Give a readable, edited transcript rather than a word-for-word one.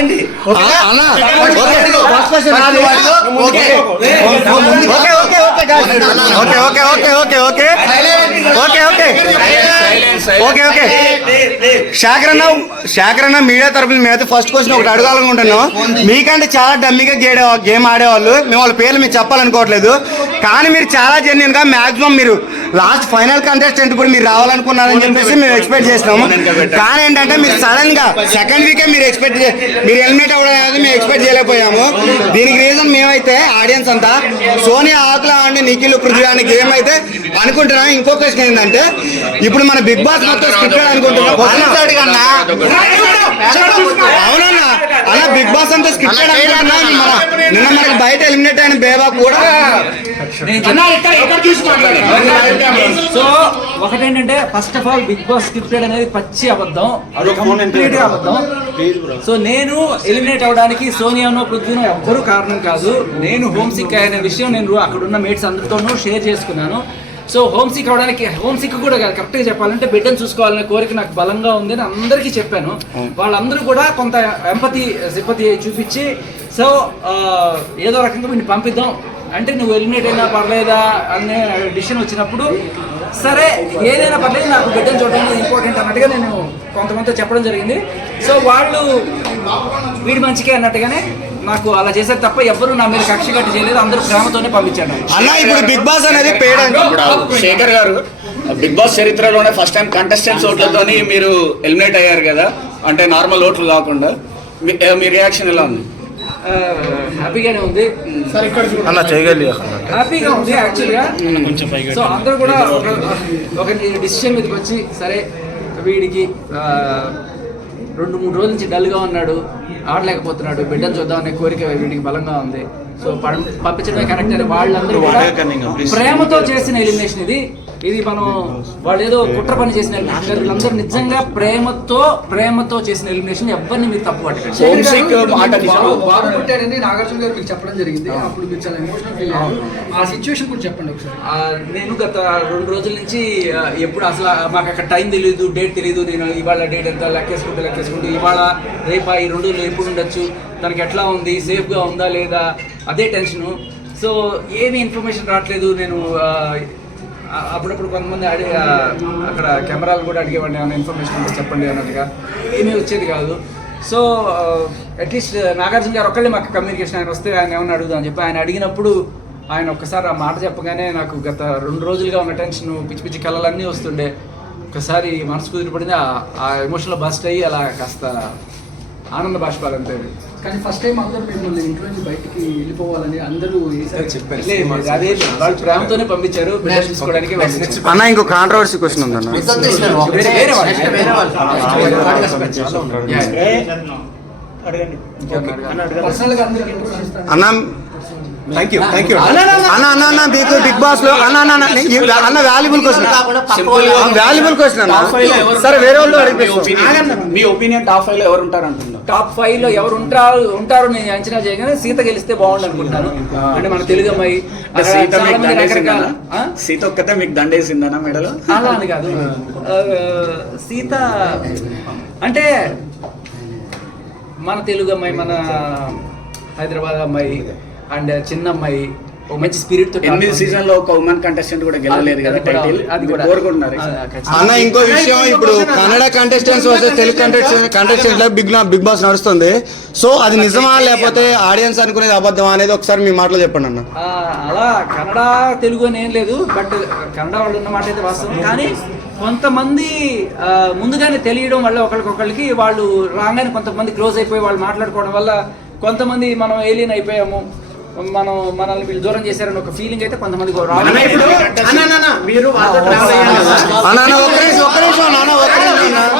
ఆగండి. శేఖర్ అన్న మీడియా తరపున మేమైతే ఫస్ట్ క్వశ్చన్ ఒకటి అడగాలనుకుంటున్నాం. మీకంటే చాలా డమ్మీగా గేమ్ ఆడేవాళ్ళు, మేము వాళ్ళ పేర్లు మీరు చెప్పాలనుకోవట్లేదు. కానీ మీరు చాలా జెన్యున్ గా మాక్సిమం మీరు లాస్ట్ ఫైనల్ కంటెస్టెంట్ కూడా మీరు రావాలనుకున్నారని చెప్పేసి మేము ఎక్స్పెక్ట్ చేస్తున్నాము. కానీ ఏంటంటే మీరు సడన్ గా సెకండ్ వీకే మీరు ఎలిమినేట్ అవ్వడం అనేది మేము ఎక్స్పెక్ట్ చేయలేకపోయాము. దీనికి రీజన్ మేమైతే ఆడియన్స్ అంతా సోనియా ఆకుల అండి నిఖిల్ పృథ్వీ అనే గేమ్ అయితే అనుకుంటున్నాం. ఇంకో క్వశ్చన్ ఏంటంటే ఇప్పుడు మన బిగ్ బాస్ మొత్తం స్క్రిప్టెడ్ అనుకుంటున్నాం. అవునన్నా అలా బిగ్ బాస్ అంతా స్క్రిప్టెడ్ అనుకుంటున్నాం. నిన్న మనకి బయట ఎలిమినేట్ అయిన బేబా కూడా. సో ఒకటేంటంటే first of all Bigg Boss scripted అనేది పచ్చి అబద్ధం, అది కంప్లీట్ గా అబద్ధం. సో నేను ఎలిమినేట్ అవడానికి సోనియానో పృథ్వీనో ఎవ్వరూ కారణం కాదు. నేను హోమ్ సిక్ అనే విషయం నేను అక్కడున్న మేట్స్ అందరితోనూ షేర్ చేసుకున్నాను. సో హోమ్ సిక్ అవడానికి, హోమ్ సిక్ కూడా కరెక్ట్గా చెప్పాలంటే బిడ్డను చూసుకోవాలనే కోరిక నాకు బలంగా ఉంది అని అందరికీ చెప్పాను. వాళ్ళందరూ కూడా కొంత సింపతి చూపించి సో ఏదో రకంగా వీడిని పంపిద్దాం అంటే నువ్వు ఎలిమినేట్ అయినా పర్లేదా అనే డిసిషన్ వచ్చినప్పుడు సరే ఏదైనా పర్లేదు నాకు బిడ్డను చూడడం ఇంపార్టెంట్ అన్నట్టుగా నేను కొంతమందితో చెప్పడం జరిగింది. సో వాళ్ళు వీడి మంచికే అన్నట్టుగానే నాకు అలా చేశారు తప్ప ఎవరు నా మీద కక్ష కట్టి చేయలేదు. అందరూ ప్రేమతోనే పంపించాను. ఇప్పుడు బిగ్ బాస్ అనేది శేఖర్ గారు బిగ్ బాస్ చరిత్రలోనే ఫస్ట్ టైం కంటెస్టెంట్స్ ఓట్లతోని మీరు ఎలిమినేట్ అయ్యారు కదా, అంటే నార్మల్ ఓట్లు కాకుండా. మీ రియాక్షన్ ఎలా ఉంది? హ్యాపీగానే ఉంది, హ్యాపీగా ఉంది యాక్చువల్గా. సో అందరూ కూడా ఒక డిసిషన్ మీదకి వచ్చి సరే వీడికి 2-3 రోజుల నుంచి డల్గా ఉన్నాడు, ఆడలేకపోతున్నాడు, బిడ్డను చూద్దామనే కోరిక వీడికి బలంగా ఉంది. సో పంపించడమే కరెక్ట్ అని వాళ్ళందరూ కూడా ప్రేమతో చేసిన ఎలిమినేషన్ ఇది మనం వాళ్ళు ఏదో కుట్ర పని చేసిన ఎలిమినేషన్. వీళ్ళందరూ నిజంగా ప్రేమతో చేసిన ఎలిమినేషన్. ఎవరిని మీరు తప్పు పట్టండి. బాధపట్టాడని నాగార్జున గారు మీకు చెప్పడం జరిగింది. అప్పుడు మీరు చాలా ఎమోషనల్ ఫీల్ అయ్యారు. ఆ సిచ్యువేషన్ కూడా చెప్పండి ఒకసారి. నేను గత 2 రోజుల నుంచి ఎప్పుడు అసలు మాకు అక్కడ టైం తెలియదు, డేట్ తెలియదు. నేను ఇవాళ డేట్ ఎంత లెక్కేసుకుంటూ ఇవాళ రేపా ఈ 2 రోజులు ఎప్పుడు ఉండొచ్చు, తనకి ఎట్లా ఉంది, సేఫ్గా ఉందా లేదా అదే టెన్షను. సో ఏమీ ఇన్ఫర్మేషన్ రావట్లేదు. నేను అప్పుడప్పుడు కొంతమంది అక్కడ కెమెరాలు కూడా అడిగేవాడిని, ఏమైనా ఇన్ఫర్మేషన్ ఉంటే చెప్పండి అన్నట్టుగా. ఏమీ వచ్చేది కాదు. సో అట్లీస్ట్ నాగార్జున గారు ఒక్కళ్ళే మాకు కమ్యూనికేషన్, ఆయన వస్తే ఆయన ఏమన్నా అడుగుదామని చెప్పి ఆయన అడిగినప్పుడు ఆయన ఒక్కసారి ఆ మాట చెప్పగానే నాకు గత 2 రోజులుగా ఉన్న టెన్షన్, పిచ్చి పిచ్చి కళలన్నీ వస్తుండే. ఒకసారి మనసు కుదిరిపడింది, ఆ ఎమోషన్లో బస్ట్ అయ్యి అలా కాస్త ఆనంద బాష్పాలు అంతే. కానీ ఫస్ట్ టైం అందరూ మిమ్మల్ని ఇంట్లో నుంచి బయటికి వెళ్ళిపోవాలని అందరూ చెప్పారు. అదే వాళ్ళు ప్రేమతోనే పంపించారు బిడ్డ చూసుకోవడానికి. అన్న ఇంకో కాంట్రవర్సీ క్వశ్చన్ ఉందన్న. అన్న అన్న మీకు బిగ్ బాస్ లో అన్న వాల్యుబుల్ క్వశ్చన్ అన్న. సరే వేరే వాళ్ళు మీ ఒపీనియన్ టాప్ 5 లో ఎవరు ఉంటారు అంటున్నారు? టాప్ 5 లో ఎవరు ఉంటారో నేను అంచనా చేయగానే సీత గెలిస్తే బాగుండు అనుకుంటున్నాను. అంటే మన తెలుగు అమ్మాయి సీత ఒక్కతే మీకు దండేసిందనా మెడలో? అలా అని కాదు, సీత అంటే మన తెలుగు అమ్మాయి, మన హైదరాబాద్ అమ్మాయి అండ్ చిన్న అమ్మాయి, ఒక మంచి స్పిరిట్ తో. 8 సీజన్ లో ఒక ఉమెన్ కంటెస్టెంట్ కూడా గెలవలేదు కదా టైటిల్, అది కూడా కోరుకుంటున్నారు. అన్న ఇంకో విషయం, ఇప్పుడు Kannada contestants versus Telugu contestant Bigg Boss నడుస్తుంది. సో అది నిజమా లేకపోతే ఆడియన్స్ అనుకునేది అబద్ధమా అనేది ఒకసారి మీ మాటలో చెప్పండి అన్న. అలా కన్నడ తెలుగు అని ఏం లేదు, బట్ కన్నడ వాళ్ళు ఉన్న మాట అయితే వాస్తవం. కానీ కొంతమంది ముందుగానే తెలియడం వల్ల ఒకరికొకరికి వాళ్ళు రాగానే కొంతమంది క్లోజ్ అయిపోయి వాళ్ళు మాట్లాడుకోవడం వల్ల కొంతమంది మనం ఏలియన్ అయిపోయాము, మనల్ని వీళ్ళు దూరం చేశారని ఒక ఫీలింగ్ అయితే కొంతమంది